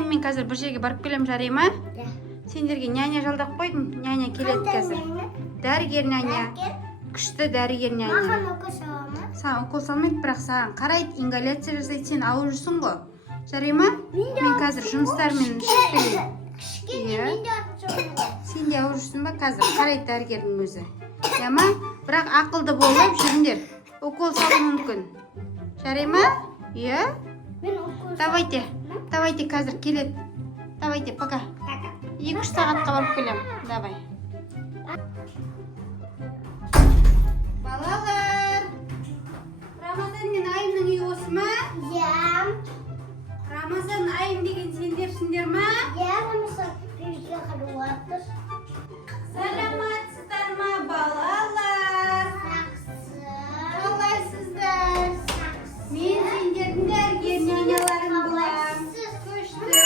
айым мен қазір бір жерге барып келем, жарай ма? Сендерге няня жалдап қойдым. Няня келеді қазір. Дәрігер няня. Күшті дәрігер няня. Маған укол сала ма? Саған укол салмайды, бірақ саған қарайды, ингаляция жасайды. Сен ауырып жүрсің ғой. Жарай ма? Мен қазір жұмыстармен шығып келейін. Кішкене мен де ауырып Сен де ауырып жүрсің ба қазір? Қарайды дәрігердің өзі. Я ма? Бірақ ақылды болып жүріңдер. Укол салу мүмкін. Жарай ма? Иә? Мен укол Давайте қазір келеді. Давайте, пока. 2-3 сағатқа барып келем. Давай. Балалар, Рамазан мен айымның үйі осы ма? Иә. Рамазан айым деген сендерсіңдер ма? Иә, Рамазан үйге қарап отыр. Саламатсыздар ма, балалар? Жақсы. Қалайсыздар? Мен сендердің дәрігер няняларың болам. Күшті.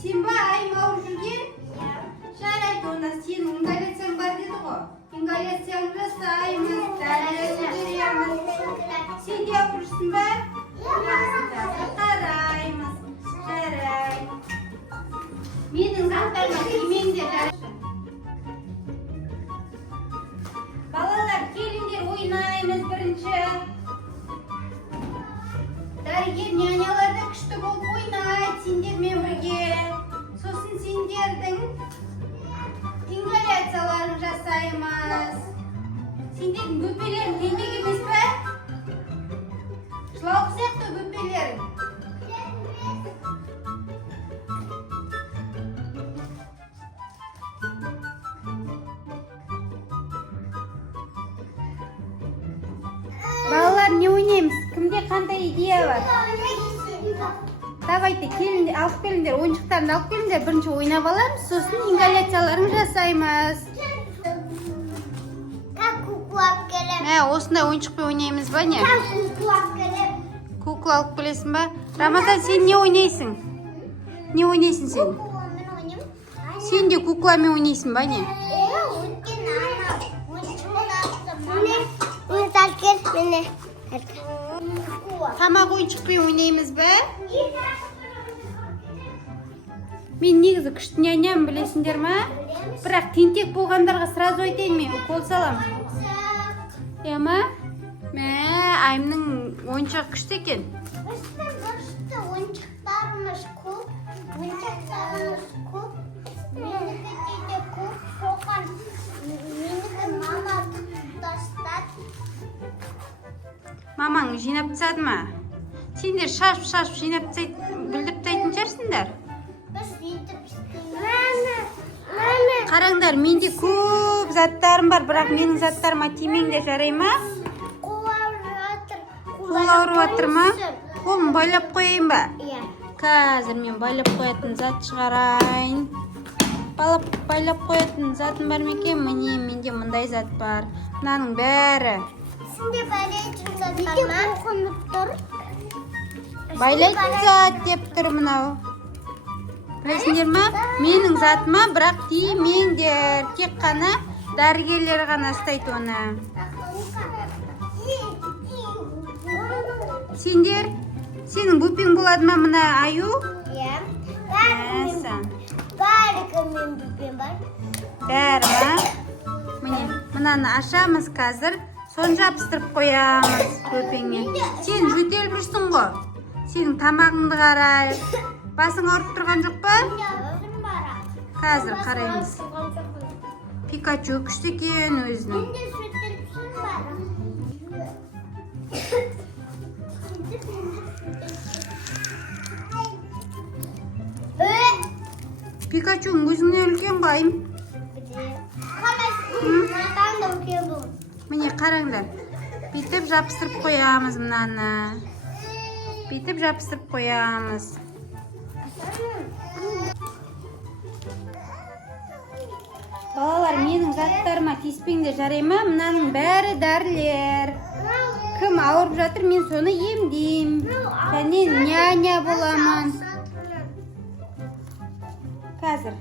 Сен ба айым ауырып жүрген? Жарайды, онда сенің ингаляцияң бар деді ғой. Ингаляцияңды жасаймыз, дәрігерге береміз. Сен де ауырып жүрсің ба? Қараймыз. Жарайды. Менің заттарыма тимеңдер. Балалар, келіңдер ойнаймыз бірінші. Дәрігер няняларды күшті болып ойнайды сендермен бірге. Сосын сендердің ингаляцияларын жасаймыз. Сендердің бөпелерің теңдек емес пе? Жылауық сияқты бөпелерің. Балалар, не ойнаймыз? Кімде қандай идея бар? Давайте, келіңдер, алып келіңдер, ойыншықтарын алып келіңдер, бірінші ойнап аламыз, сосын ингаляцияларын жасаймыз. Как кукла алып келем? Осындай ойыншықпен ойнаймыз ба, не? Как кукла алып келем? Кукла алып келесің ба? Рамазан, сен не ойнайсың? Не ойнайсың сен? Кукламен ойнаймын. Сен де кукламен ойнайсың ба, не? Өйткені ана ойыншық міне. Тамақ ойыншықпен ойнаймыз ба? Мен негізі күшті няням, білесіңдер ма? Бірақ тентек болғандарға сразу айтайын, мен укол салам. Иә ма? Айымның ойыншығы күшті екен. Күшті ойыншықтарымыз көп. Менікі кейде көп. Соған менікі мама тастады. Мамаң жинап тастады ма? Сендер шашып жинап бүлдіріп тастайтын шығарсыңдар. Біз бүйтіп істейміз. Қараңдар, менде көп заттарым бар, бірақ менің заттарыма тимеңдер, жарай ма? Қол ауырып жатыр. Қол ауырып жатыр ма? Қолын байлап қойайын ба? Иә. Қазір мен байлап қоятын зат шығарайын. Байлап қоятын затым бар ма екен? Міне, менде мындай зат бар. Мынаның бәрі. Сінде байлайтын зат бар ма? Қонып тұр. Байлайтын зат деп тұр мынау. Білесіңдер ма? Менің затыма бірақ тимеңдер. Тек қана дәрігерлер ғана ұстайды оны. Сенің бөпең болады ма мына аю? Иә. Бәрі Мен бөпем бар. ма? Міне, мынаны ашамыз қазір. Соны жабыстырып қоямыз бөпеңе. Сен жөтеліп жүрсің ғой. Сенің тамағыңды қарай. Басың ауырып тұрған жоқ па? Қазір қараймыз. Пикачу күшті екен өзінің. Пикачуң өзіңнен үлкен ғой айым. Міне қараңдар. Бүйтіп жабыстырып қоямыз мынаны. Бүйтіп жабыстырып қоямыз. Балалар, менің заттарыма тиіспеңдер, жарай ма? Мынаның бәрі дәрілер. Кім ауырып жатыр, мен соны емдеймін. Және няня боламын. Қазір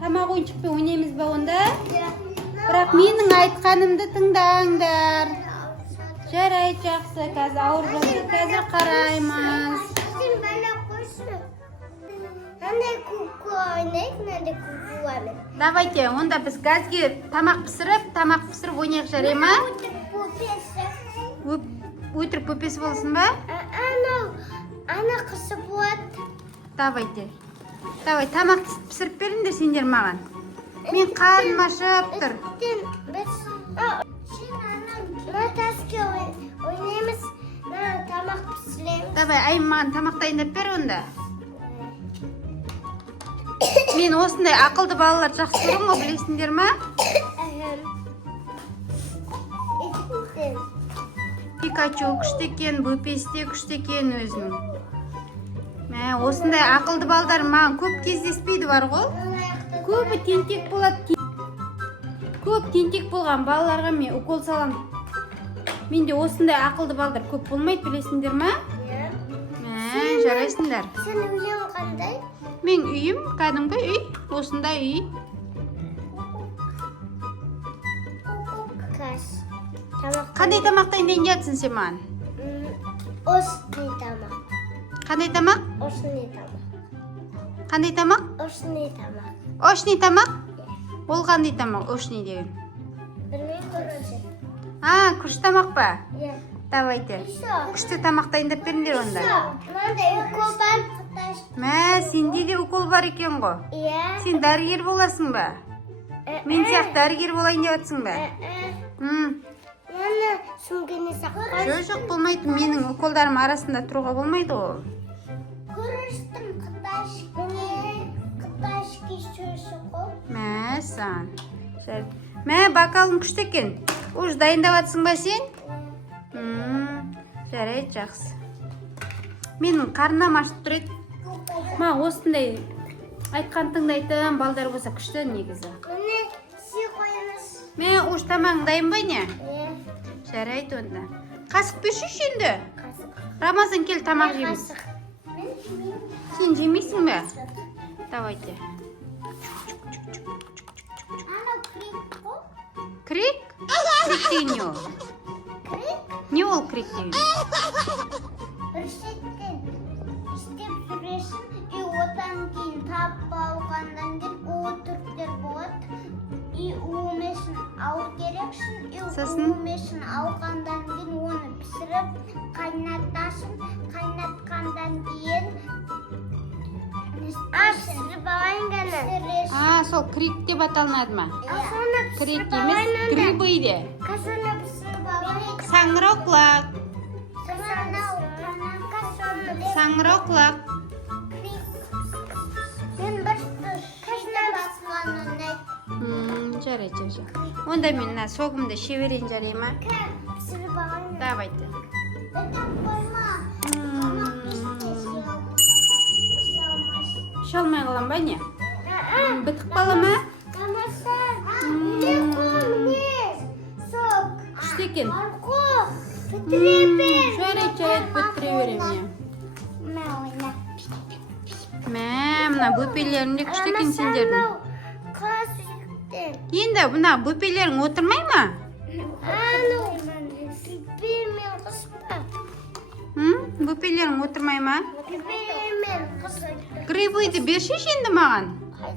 тамақ ойыншықпен ойнаймыз ба онда? Бірақ менің айтқанымды тыңдаңдар. Жарайды, жақсы. Қазір ауырып жатыр, қазір қараймыз. Мындай куку ойнайық, мындай куку ойнайық. Давайте, онда біз газге тамақ пісіріп ойнайық жарай ма? Өтірік бөпесі болсын ба? Ана қысы болады. Давайте. Давай, тамақ пісіріп беріңдер сендер маған. Мен қарным ашып тұр. Сен ана таске ойнаймыз, тамақ пісіреміз. Давай, айым маған тамақ дайындап бер онда. Мен осындай ақылды балалар жақсы көремін ғой, білесіңдер ма? Пикачу күшті екен, бөпесі де күшті екен өзінің. Осындай ақылды балдар маған көп кездеспейді бар ғой. Көбі тентек болады. Көп тентек болған балаларға мен укол салам. Менде осындай ақылды балдар көп болмайды, білесіңдер ма? Жарайсыңдар. Сен үйің қандай? Мен үйім кәдімгі үй, осындай үй. Қандай тамақ дайындайын жатсың сен маған? Осындай тамақ. Қандай тамақ? Осындай тамақ. Қандай тамақ? Осындай тамақ. Ошный тамақ? Ол қандай тамақ, ошный деген? Білмеймін көрінсе. Күшті тамақ па? Иә. Давайте. Күшті тамақ дайындап беріңдер онда. Мынандай укол бар. Сенде де укол бар екен ғой. Иә. Сен дәрігер боласың ба? Мен сияқты дәрігер болайын деп жатсың ба? Мені сөмкені саққан. Жоқ, болмайды. Менің уколдарым арасында тұруға болмайды ол. Көріштім Қытайшки сөзі қол. Сан. Бакалың күшті екен. Уж дайындап жатсың ба сен? Жарайды, жақсы. Менің қарнам ашып тұр еді. Осындай айтқан тыңдайтын балдар болса күшті негізі. Міне сүй қойыңыз. Уж тамағың дайын ба не? Жарайды онда. Қасық берші енді. Рамазан кел тамақ жейміз. Сен жемейсің бе? Давайте. Крик? Крик деген не ол? Не ол крик деген? Бір шеттен істеп жүресің, одан кейін тап алғандан кейін отырықтер болады. Умесін ау керексің, умесін алғандан кейін оны пісіріп, қайнатасың, қайнатқандан кейін пісіріп алайын ғана. Сол крик деп аталынады ма? Крик емес, грибы де. Қасына пісіріп алайын. Саңырауқлақ. Саңырауқлақ. Мен бір қашына басқанын айт. Жарайды. Онда мен соғымды шеверейін жарай ма? Пісіріп алайын. Давайте. Шалмай қалам ба не? Бітік бала ма? Тамаша. Міне сок. Күшті екен. Арқо. Бітіре бер. Жарайды, бітіре берем не. Мына бөпелерің де күшті екен сендердің. Енді бұна бөпелерің отырмай ма? Бөпелермен қыспа. Бөпелерің отырмай ма? Бөпелермен қыспа. Грибыйды бершеш енді маған.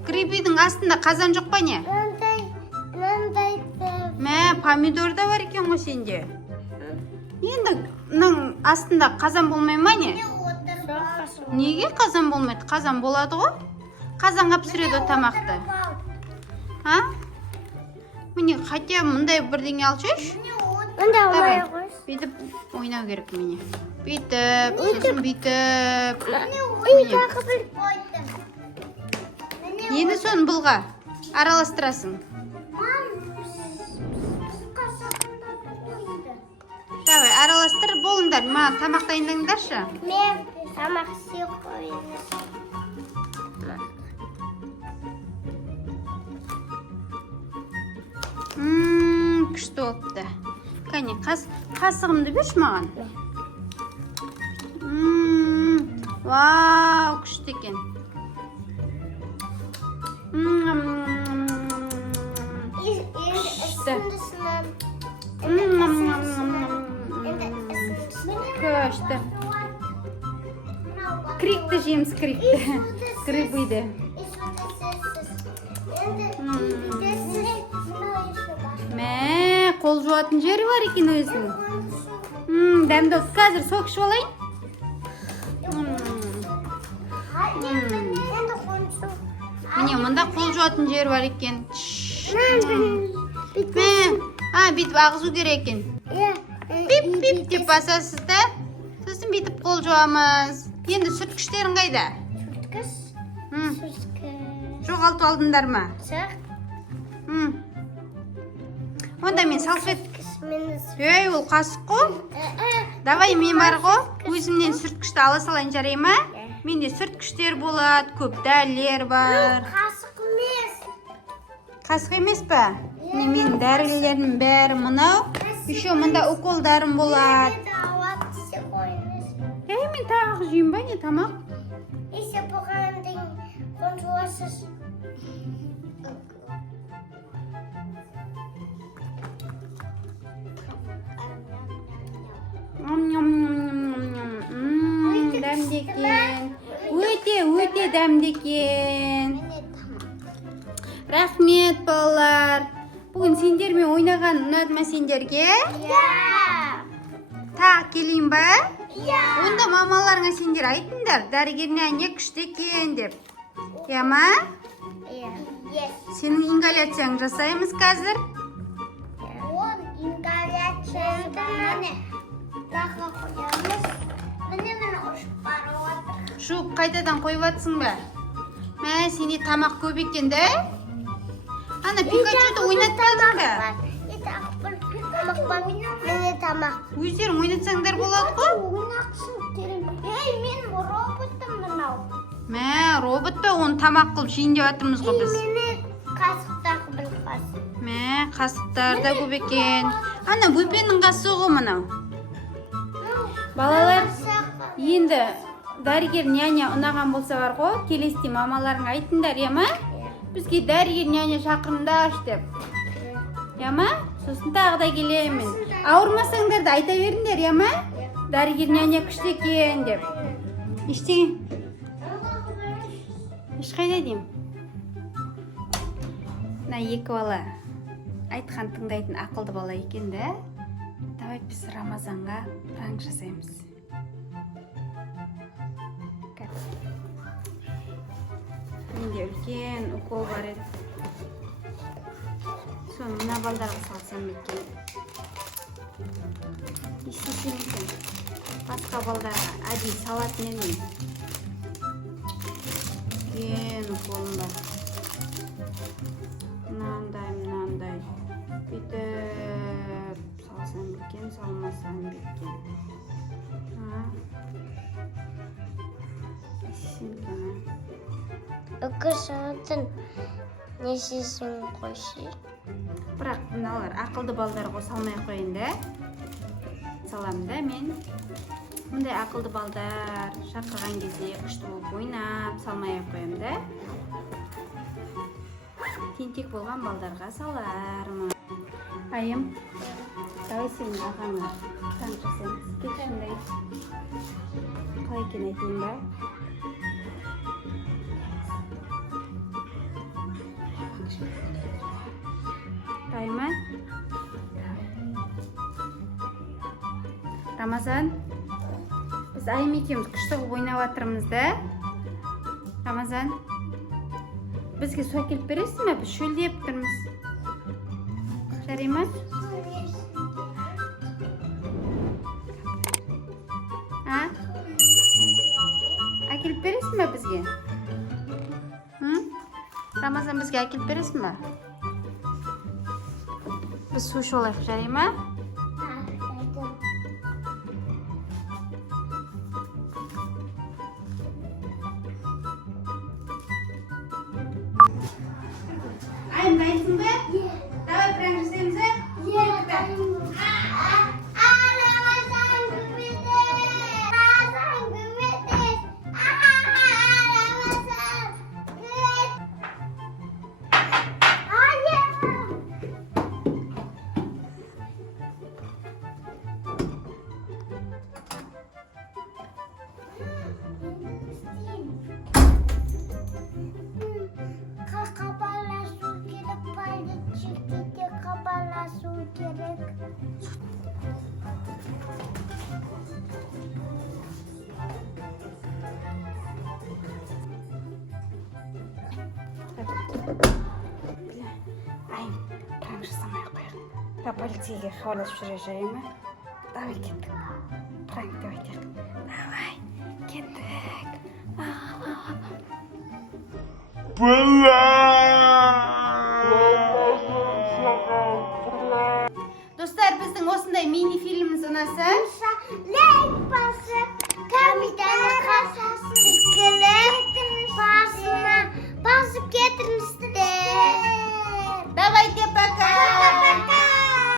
Грибыйдың астында қазан жоқ па не? Мынандай. Помидор да бар екен ғой сенде. Енді мұның астында қазан болмай ма не? Неге қазан болмайды? Қазан болады ғой. Қазанға пісіреді тамақты. Міне, хотя мұндай бірдеңе алшаш. Давай. Бүйтіп ойнау керек міне. Бүйтіп, сосын бүйтіп. Енді соны бұлға араластырасың. Давай, араластыр болыңдар. Маған тамақ дайындаңдаршы. Мен тамақ сүй қойыңыз. Күшті болыпты. Кәне, қасығымды берші маған. Вау, күшті екен. Күшті. Крикті жейміз, крикті. kırık buydu. Mә, қол жуатын жері бар екен өзінің. Дәмді қазір соқшып алайын. Міне, мұнда қол жуатын жері бар екен. Бүйтіп ағызу керек екен. Бип-бип деп басасыз да. Сосын бүйтіп қол жуамыз. Енді сүрткіштерін қайда? Жоғалтып алдыңдар ма? Онда мен салфет... Ей, ол қасық қой. Давай, мен бар ғой. Өзімнен сүрткішті ала салайын, жарай ма? Менде сүрткіштер болады, көп дәрілер бар. Қасық емес. Қасық емес па? Мен дәрілердің бәрі мұнау. Еще мұнда уколдарым болады. Мен тағы жеймін ба, не тамақ? Есе бұғандың қонжуасыз. Дәмді екен. Өте дәмді екен. Рахмет, балалар. Бүгін сендермен ойнаған ұнады ма сендерге? Тағы келейін ба? Онда мамаларыңа сендер айтыңдар, дәрігер нәне күшті екен деп. Я ма? Сенің ингаляцияң жасаймыз қазір? Он ингаляцияда міне тағы қоямыз. Міне ұшып бара жатыр. Шуып қайтадан қойып атсың ба? Мә, сенде тамақ көп екен да? Ана Пикачуды ойнатпадың ба? Міне тамақ. Өздерің ойнатсаңдар болады ғой? Ойнақсын терім. Ей, мен роботым мынау. Мә, робот па, оны тамақ қылып жейін деп жатырмыз ғой біз. Мені қасықтағы бір қасық. Мә, қасықтар да көп екен. Ана бөпенің қасығы ғой мынау. Балалар, енді дәрігер няня ұнаған болса бар ғой, келесте мамаларыңа айтыңдар, я ма? Бізге дәрігер няня шақырыңдар деп. Я ма? Сосын тағы да келемін. Ауырмасаңдар да айта беріңдер, я ма? Дәрігер няня күшті екен деп. Ештеңе? Ешқайда деймін. Мына екі бала айтқан тыңдайтын ақылды бала екен да. Давай біз Рамазанға пранк жасаймыз. Менде үлкен укол бар еді. Соны мына балдарға салсам екен. Естесем екен. Басқа балдарға әдейі салатын едім. Үлкен уколым бар. Мынандай. Бүйтіп салсам екен, салмасам екен. Естесем екен. Үкі сағатын несесін қойшы. Бірақ мыналар ақылды балдар ғой, салмай қойын да. Салам да мен. Мұндай ақылды балдар шақырған кезде күшті болып ойнап, салмай қойым да. Тентек болған балдарға салармын. Айым, давай сенің ағаңа пранк жасаймыз. Кешімдай. Қалай екен айтайын ба? Дайма? Рамазан, біз Айым екеуміз күшті қылып ойнап жатырмыз да. Рамазан, бізге су әкеліп бересің бе? Біз шөлдеп тұрмыз. Жарай ма? Әкеліп бересің бе бізге? Рамазан, бізге әкеліп бересің бе? Біз су ішіп алайық, жарай ма? Айым, дайынсың ба? Давай пранк жасаймыз ба? полицейге хабарласып жүре ма? Давай кеттік. Пранк деп айтайық. Давай, кеттік. Достар, біздің осындай мини-фильміміз ұнаса, Лайк басып, комментарий қасасын тіркіліп, басып кетіңіздер. давайте